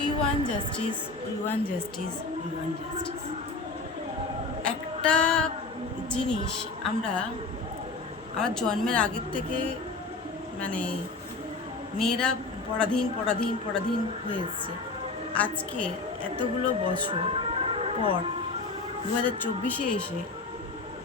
We want justice, we want justice, we want justice. একটা জিনিস আমরা আমার জন্মের আগের থেকে মানে মেয়েরা পরাধীন পরাধীন পরাধীন হয়ে এসছে। আজকে এতগুলো বছর পর 2024-এ এসে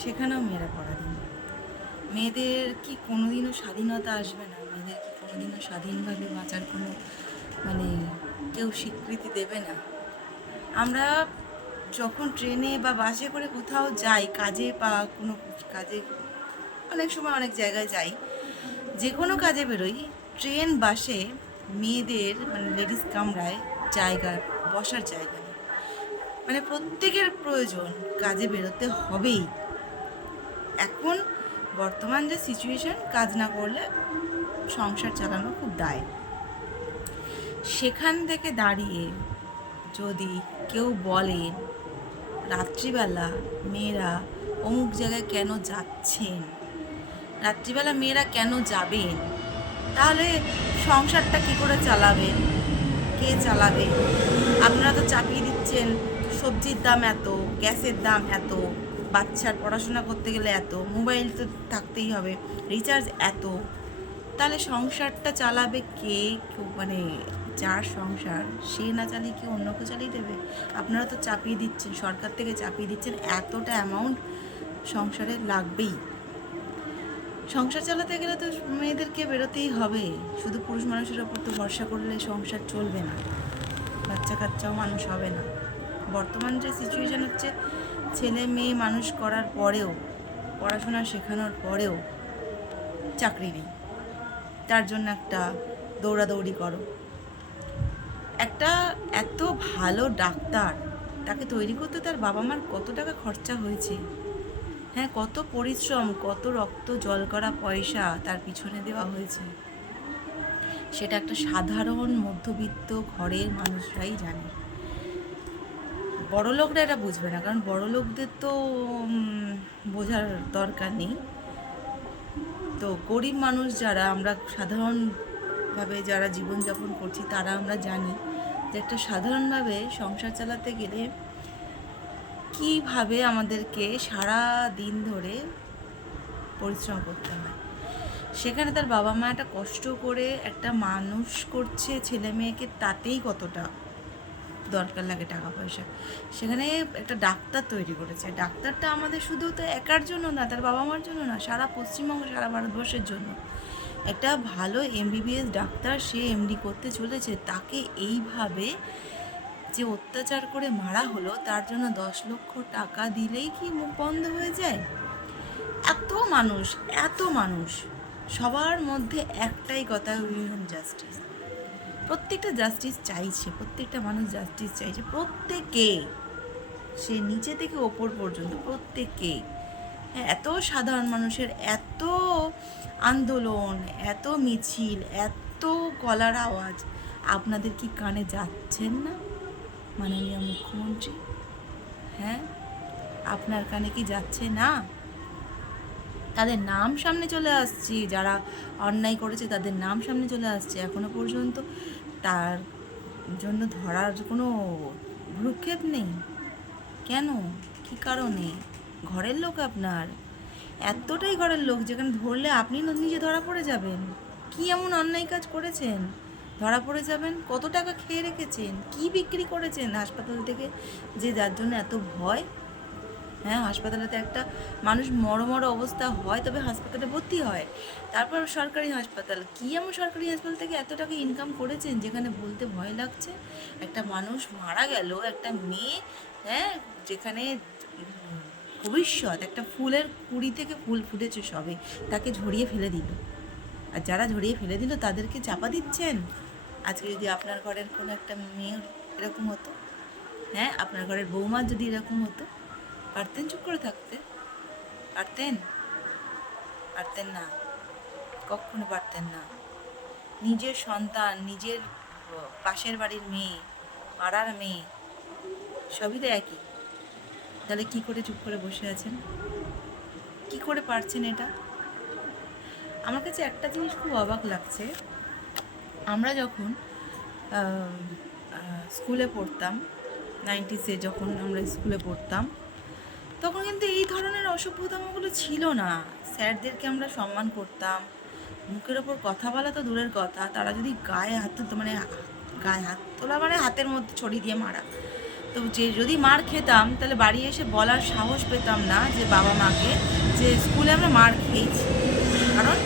সেখানেও মেয়েরা পরাধীন। মেয়েদের কি কোনোদিনও স্বাধীনতা আসবে না? মেয়েদের কি কোনোদিনও স্বাধীনভাবে বাঁচার কোনো মানে কেউ স্বীকৃতি দেবে না? আমরা যখন ট্রেনে বা বাসে করে কোথাও যাই কাজে বা কোনো কাজে, অনেক সময় অনেক জায়গায় যাই, যে কোনো কাজে বেরোই, ট্রেন বাসে মেয়েদের মানে লেডিস কামরায় জায়গা, বসার জায়গা নেই। মানে প্রত্যেকের প্রয়োজন, কাজে বেরোতে হবেই। এখন বর্তমান যে সিচুয়েশন, কাজ না করলে সংসার চালানো খুব দায়। সেখান থেকে দাঁড়িয়ে যদি কেউ বলে রাত্রিবেলা মেয়েরা অমুক জায়গায় কেন যাচ্ছেন, রাত্রিবেলা মেয়েরা কেন যাবেন, তাহলে সংসারটা কি করে চালাবেন? কে চালাবে? আপনারা তো চাপিয়ে দিচ্ছেন সবজির দাম এত, গ্যাসের দাম এত, বাচ্চার পড়াশোনা করতে গেলে এত, মোবাইল তো থাকতেই হবে, রিচার্জ এত, তাহলে সংসারটা চালাবে কে? মানে যার সংসার সে না চালিয়ে কি অন্য কেউ চালিয়ে দেবে? আপনারা তো চাপিয়ে দিচ্ছেন, সরকার থেকে চাপিয়ে দিচ্ছেন এতটা অ্যামাউন্ট সংসারে লাগবেই। সংসার চালাতে গেলে তো মেয়েদেরকে বেরোতেই হবে। শুধু পুরুষ মানুষের ওপর তো ভরসা করলে সংসার চলবে না, বাচ্চা কাচ্চাও মানুষ হবে না। বর্তমান যে সিচুয়েশান হচ্ছে, ছেলে মেয়ে মানুষ করার পরেও, পড়াশোনা শেখানোর পরেও চাকরি নেই, তার জন্য একটা দৌড়াদৌড়ি করো। একটা এত ভালো ডাক্তার, তাকে তৈরি করতে তার বাবা মার কত টাকা খরচা হয়েছে, হ্যাঁ, কত পরিশ্রম, কত রক্ত জল করা পয়সা তার পিছনে দেওয়া হয়েছে, সেটা একটা সাধারণ মধ্যবিত্ত ঘরের মানুষরাই জানে। বড়লোকরা এটা বুঝবে না, কারণ বড়লোকদের তো বোঝার দরকার নেই। তো গরিব মানুষ যারা, আমরা সাধারণভাবে যারা জীবনযাপন করছি, তারা আমরা জানি যে একটা সাধারণভাবে সংসার চালাতে গেলে কীভাবে আমাদেরকে সারা দিন ধরে পরিশ্রম করতে হয়। সেখানে তার বাবা মা একটা কষ্ট করে একটা মানুষ করছে ছেলে মেয়েকে, তাতেই কতটা দরকার লাগে টাকা পয়সা। সেখানে একটা ডাক্তার তৈরি করেছে, ডাক্তারটা আমাদের শুধু তো একার জন্য না, তার বাবা মার জন্য না, সারা পশ্চিমবঙ্গ, সারা ভারতবর্ষের জন্য। একটা ভালো এমবিবিএস ডাক্তার, সে এমডি করতে চলেছে, তাকে এইভাবে যে অত্যাচার করে মারা হলো, তার জন্য 10 লক্ষ টাকা দিলেই কি মুখ বন্ধ হয়ে যায়? এত মানুষ, এত মানুষ, সবার মধ্যে একটাই কথা, উইমেন জাস্টিস। প্রত্যেকটা জাস্টিস চাইছে, প্রত্যেকটা মানুষ জাস্টিস চাইছে, প্রত্যেকে, সে নিচে থেকে ওপর পর্যন্ত প্রত্যেকে। এত সাধারণ মানুষের এত আন্দোলন, এত মিছিল, এত গলার আওয়াজ, আপনাদের কি কানে যাচ্ছেন না মাননীয় মুখ্যমন্ত্রী? হ্যাঁ, আপনার কানে কি যাচ্ছে না? তাদের নাম সামনে চলে আসছে, যারা অন্যায় করেছে তাদের নাম সামনে চলে আসছে, এখনো পর্যন্ত তার জন্য ধরার কোনো ভ্রুক্ষেপ নেই। কেন? কি কারণে? ঘরের লোক আপনার, এতটাই ঘরের লোক যেখানে ধরলে আপনি নিজে ধরা পড়ে যাবেন। কি এমন অন্যায় কাজ করেছেন ধরা পড়ে যাবেন? কত টাকা খেয়ে রেখেছেন? কি বিক্রি করেছেন হাসপাতাল থেকে, যে যার জন্য এত ভয়? হ্যাঁ, হাসপাতালেতে একটা মানুষ মরো অবস্থা হয় তবে হাসপাতালে ভর্তি হয়, তারপর সরকারি হাসপাতাল। কী এমন সরকারি হাসপাতাল থেকে এত টাকা ইনকাম করেছেন যেখানে বলতে ভয় লাগছে? একটা মানুষ মারা গেল, একটা মেয়ে, হ্যাঁ, যেখানে ভবিষ্যৎ, একটা ফুলের কুড়ি থেকে ফুল ফুটেছে সবে, তাকে ঝরিয়ে ফেলে দিল। আর যারা ঝরিয়ে ফেলে দিল তাদেরকে চাপা দিচ্ছেন। আজকে যদি আপনার ঘরের কোনো একটা মেয়ের এরকম হতো, হ্যাঁ, আপনার ঘরের বৌমার যদি এরকম হতো, পারতেন চুপ করে থাকতে? পারতেন? পারতেন না, কখনো পারতেন না। নিজের সন্তান, নিজের পাশের বাড়ির মেয়ে, পাড়ার মেয়ে, সবই তো একই। তাহলে কি করে চুপ করে বসে আছেন? কি করে পারছেন এটা? আমার কাছে একটা জিনিস খুব অবাক লাগছে, আমরা যখন স্কুলে পড়তাম, 90s যখন আমরা স্কুলে পড়তাম, তখন কিন্তু এই ধরনের অসভ্যতামগুলো ছিল না। স্যারদেরকে আমরা সম্মান করতাম, মুখের ওপর কথা বলা তো দূরের কথা, তারা যদি গায়ে হাত তুলতো, মানে গায়ে হাত তোলা মানে হাতের মধ্যে ছড়ি দিয়ে মারা, তো যে যদি মার খেতাম তাহলে বাড়ি এসে বলার সাহস পেতাম না যে বাবা মাকে যে স্কুলে আমরা মার খেয়েছি। কারণ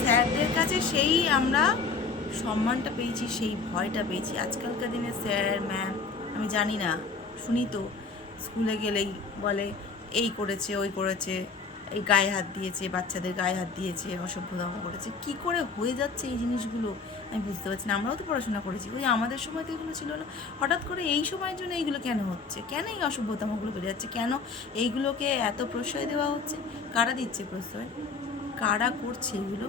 স্যারদের কাছে সেই আমরা সম্মানটা পেয়েছি, সেই ভয়টা পেয়েছি। আজকালকার দিনে স্যার ম্যাম আমি জানি না, শুনি তো স্কুলে গেলেই বলে এই করেছে ওই করেছে, এই গায়ে হাত দিয়েছে, বাচ্চাদের গায়ে হাত দিয়েছে, অসভ্যতম করেছে। কি করে হয়ে যাচ্ছে এই জিনিসগুলো আমি বুঝতে পারছি না। আমরাও তো পড়াশোনা করেছি, ওই আমাদের সময় তো এগুলো ছিল না, হঠাৎ করে এই সময়ের জন্য এইগুলো কেন হচ্ছে, কেন এই অসভ্যতামগুলো বেড়ে যাচ্ছে, কেন এইগুলোকে এত প্রশ্রয় দেওয়া হচ্ছে? কারা দিচ্ছে প্রশ্রয়, কারা করছে এগুলো?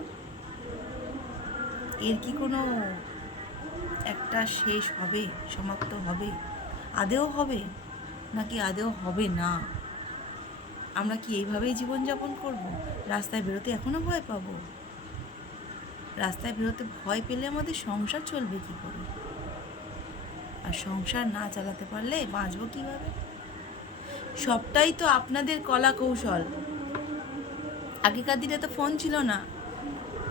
এর কি কোনো একটা শেষ হবে, সমাপ্ত হবে, আদেও হবে নাকি আদেও হবে না? আমরা কি এইভাবেই জীবনযাপন করব? রাস্তায় বেরোতে এখনও ভয় পাবো? রাস্তায় বেরোতে ভয় পেলে আমাদের সংসার চলবে কী করে? আর সংসার না চালাতে পারলে বাঁচবো কীভাবে? সবটাই তো আপনাদের কলা কৌশল। আগেকার দিনে তো ফোন ছিল না,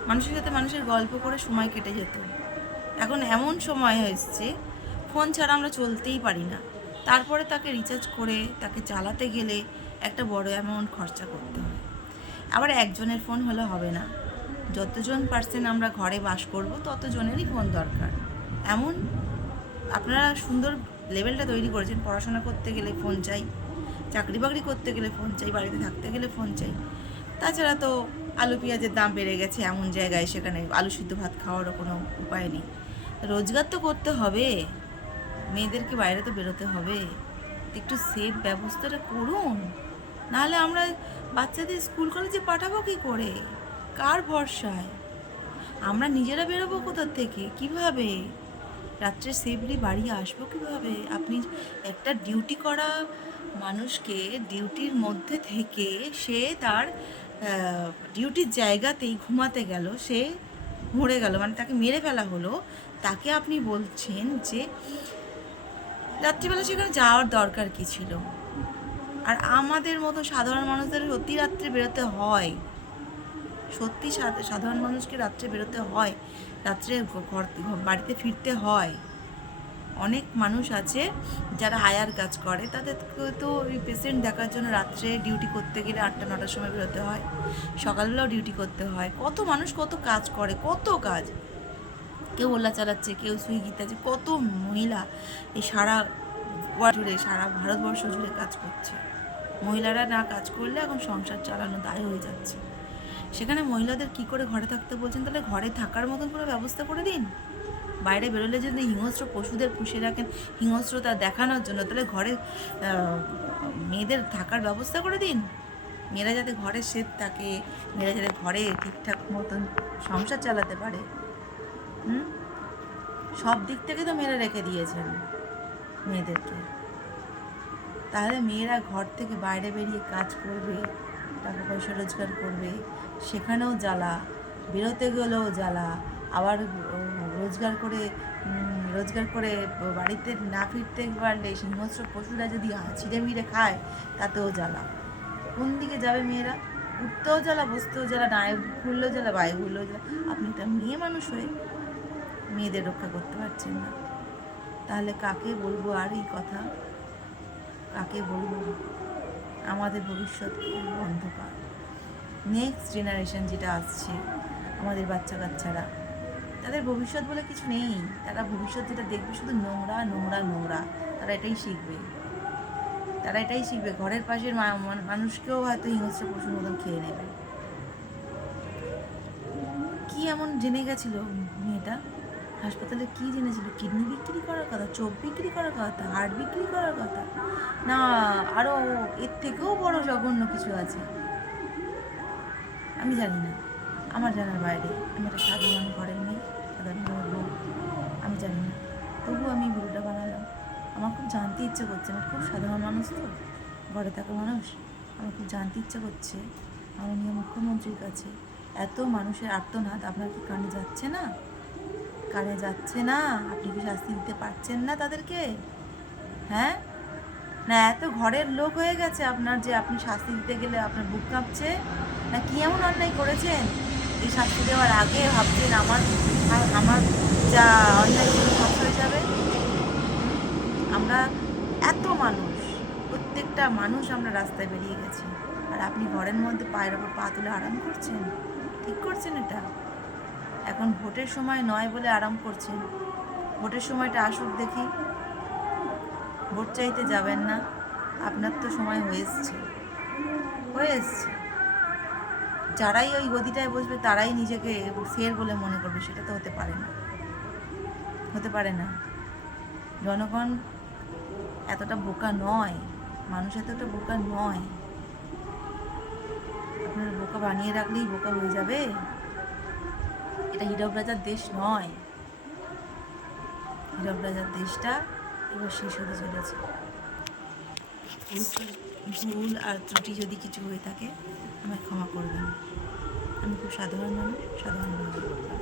মানুষের সাথে মানুষের গল্প করে সময় কেটে যেত। এখন এমন সময় এসছে ফোন ছাড়া আমরা চলতেই পারি না। তারপরে তাকে রিচার্জ করে তাকে চালাতে গেলে একটা বড় অ্যামাউন্ট খরচা করতে হয়। আবার একজনের ফোন হলে হবে না, যতজন পার্সেন্ট আমরা ঘরে বাস করব ততজনেরই ফোন দরকার। এমন আপনারা সুন্দর লেভেলটা তৈরি করেছেন, পড়াশোনা করতে গেলে ফোন চাই, চাকরি বাকরি করতে গেলে ফোন চাই, বাড়িতে থাকতে গেলে ফোন চাই। তাছাড়া তো আলু পেঁয়াজের দাম বেড়ে গেছে এমন জায়গায়, সেখানে আলু সিদ্ধ ভাত খাওয়ারও কোনো উপায় নেই। রোজগার তো করতে হবে, মেয়েদেরকে বাইরে তো বেরোতে হবে, একটু সেফ ব্যবস্থাটা করুন। নাহলে আমরা বাচ্চাদের স্কুল কলেজে পাঠাবো কী করে, কার ভরসায়? আমরা নিজেরা বেরোবো কোথার থেকে, কিভাবে রাত্রে সেফলি বাড়ি আসবো কীভাবে? আপনি একটা ডিউটি করা মানুষকে ডিউটির মধ্যে থেকে সে তার ডিউটির জায়গাতেই ঘুমাতে গেল, সে মরে গেল, মানে তাকে মেরে ফেলা হলো, তাকে আপনি বলছেন যে রাত্রিবেলা সেখানে যাওয়ার দরকার কী ছিল? আর আমাদের মতো সাধারণ মানুষদের সত্যি রাত্রে বেরোতে হয়, সত্যি সাধারণ মানুষকে রাত্রে বেরোতে হয়, রাত্রে বাড়িতে ফিরতে হয়। অনেক মানুষ আছে যারা হায়ার কাজ করে, তাদেরকে তো ওই পেশেন্ট দেখার জন্য রাত্রে ডিউটি করতে গেলে 8টা-9টার সময় বেরোতে হয়, সকালবেলাও ডিউটি করতে হয়। কত মানুষ কত কাজ করে, কত কাজ, কেউ ওলা চালাচ্ছে, কেউ সুইগিতে আছে, কত মহিলা এই সারা জুড়ে, সারা ভারতবর্ষ জুড়ে কাজ করছে। মহিলারা না কাজ করলে এখন সংসার চালানো দায় হয়ে যাচ্ছে। সেখানে মহিলাদের কি করে ঘরে থাকতে বলছেন? তাহলে ঘরে থাকার মতন কোনো ব্যবস্থা করে দিন। বাইরে বেরোলে যদি হিংস্র পশুদের পুষে রাখেন হিংস্রতা দেখানোর জন্য, তাহলে ঘরে মেয়েদের থাকার ব্যবস্থা করে দিন। মেয়েরা যাতে ঘরে সেফ থাকে, মেয়েরা যাতে ঘরে ঠিকঠাক মতন সংসার চালাতে পারে। সব দিক থেকে তো মেয়েরা রেখে দিয়েছেন মেয়েদেরকে। তাহলে মেয়েরা ঘর থেকে বাইরে বেরিয়ে কাজ করবে, টাকা পয়সা রোজগার করবে, সেখানেও জ্বালা, বেরোতে গেলেও জ্বালা, আবার রোজগার করে বাড়িতে না ফিরতে পারলে হিংস্র পশুরা যদি ছিঁড়ে মিড়ে খায় তাতেও জ্বালা। কোন দিকে যাবে মেয়েরা? উঠতেও জ্বালা, বসতেও জ্বালা, নায়ে ঘুরলেও জ্বালা, বায়ে ঘুরলেও জ্বালা। আপনি একটা মেয়ে মানুষ হয়ে মেয়েদের রক্ষা করতে পারছেন না, তাহলে কাকে বলবো আর এই কথা? কাকে বলবো? আমাদের ভবিষ্যৎ খুব অন্ধকার। নেক্সট জেনারেশন যেটা আসছে, আমাদের বাচ্চা কাচ্চারা, তাদের ভবিষ্যৎ বলে কিছু নেই। তারা ভবিষ্যৎ যেটা দেখবে শুধু নোংরা নোংরা নোংরা, তারা এটাই শিখবে। ঘরের পাশের মানুষকেও হয়তো হিংস্র পশুর মতন খেয়ে নেবে। কি এমন জেনে গেছিল মেয়েটা? হাসপাতালে কি জেনেছিল? কিডনি বিক্রি করার কথা, চোখ বিক্রি করার কথা, হার্ট বিক্রি করার কথা, না আরও এর থেকেও বড় জঘন্য কিছু আছে? আমি জানি না, আমার জানার বাইরে। আমি একটা সাধারণ ঘরের মেয়ে, সাধারণ ঘরের বউ, আমি জানি না। তবুও আমি ভিডিওটা বানালাম। আমার খুব জানতে ইচ্ছে করছে, আমি খুব সাধারণ মানুষ তো, ঘরে থাকা মানুষ, আমার খুব জানতে ইচ্ছে করছে মাননীয় মুখ্যমন্ত্রীর কাছে, এত মানুষের আর্তনাদ আপনার কি কানে যাচ্ছে না? কানে যাচ্ছে না? আপনি কি শাস্তি দিতে পারছেন না তাদেরকে? হ্যাঁ, না এত ঘরের লোক হয়ে গেছে আপনার যে আপনি শাস্তি দিতে গেলে আপনার বুক কাঁপছে? না কি এমন অন্যায় করেছেন এই শাস্তি দেওয়ার আগে ভাবছেন আমার যা অন্যায় সেটা ফাঁস হয়ে যাবে? আমরা এত মানুষ, প্রত্যেকটা মানুষ আমরা রাস্তায় বেরিয়ে গেছি, আর আপনি ঘরের মধ্যে পায়ের ওপর পা তুলে আরাম করছেন? ঠিক করছেন এটা? এখন ভোটের সময় নয় বলে আরাম করছেন। ভোটের সময়টা আসুক দেখি। ভোট চাইতে যাবেন না, আপনার তো সময় হয়ে এসছে। যারাই ওই গদিটায় বসবে তারাই নিজেকে শের বলে মনে করবে, সেটা তো হতে পারে না, হতে পারে না। জনগণ এতটা বোকা নয়, মানুষ এতটা বোকা নয়। আপনারা বোকা বানিয়ে রাখলেই বোকা হয়ে যাবে? এটা হীরক রাজার দেশ নয়। হীরক রাজার দেশটা এবার শেষ হতে চলেছে। ভুল আর ত্রুটি যদি কিছু হয়ে থাকে আমায় ক্ষমা করবেন। আমি খুব সাধারণ মানুষ, সাধারণভাবে বললাম।